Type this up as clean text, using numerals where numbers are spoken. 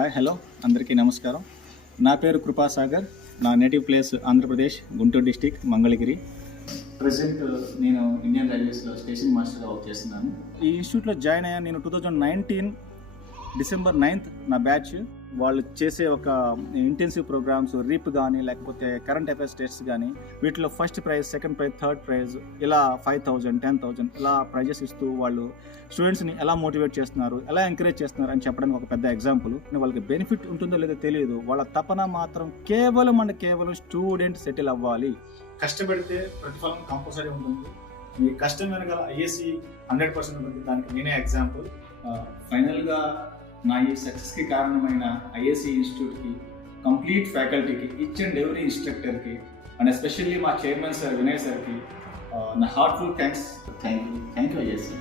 Hi hello అందరికీ నమస్కారం. నా పేరు కృపాసాగర్. నా native place Andhra Pradesh, Guntur district, Mangalagiri. Present నేను ఇండియన్ రైల్వేస్లో స్టేషన్ మాస్టర్గా వర్క్ చేస్తున్నాను. ఈ ఇన్స్టిట్యూట్లో జాయిన్ అయ్యాను నేను 2019 డిసెంబర్ 9th. నా బ్యాచ్ వాళ్ళు చేసే ఒక ఇంటెన్సివ్ ప్రోగ్రామ్స్, రీప్ కానీ లేకపోతే కరెంట్ అఫైర్స్ టెస్ట్స్ కానీ వీటిలో first prize, second prize, third prize ఇలా 5,000, 10,000 ఇలా ప్రైజెస్ ఇస్తూ వాళ్ళు స్టూడెంట్స్ని ఎలా మోటివేట్ చేస్తున్నారు, ఎలా ఎంకరేజ్ చేస్తున్నారు అని చెప్పడానికి ఒక పెద్ద ఎగ్జాంపుల్. వాళ్ళకి బెనిఫిట్ ఉంటుందో లేదో తెలియదు. వాళ్ళ తపన మాత్రం కేవలం స్టూడెంట్ సెటిల్ అవ్వాలి. కష్టపడితే ప్రతిఫలం కంపల్సరీ ఉంటుంది. మీ కష్టం వెనకాల ఐఏసీ 100% ఉంటుంది. దానికి నేనే ఎగ్జాంపుల్. ఫైనల్గా నా ఈ సక్సెస్కి కారణమైన ఐఏసీ ఇన్స్టిట్యూట్కి, కంప్లీట్ ఫ్యాకల్టీకి, ఈచ్ అండ్ ఎవ్రీ ఇన్స్ట్రక్టర్కి అండ్ ఎస్పెషల్లీ మా చైర్మన్ సార్ వినయ్ సార్కి నా heartful thanks. Thank you IAC.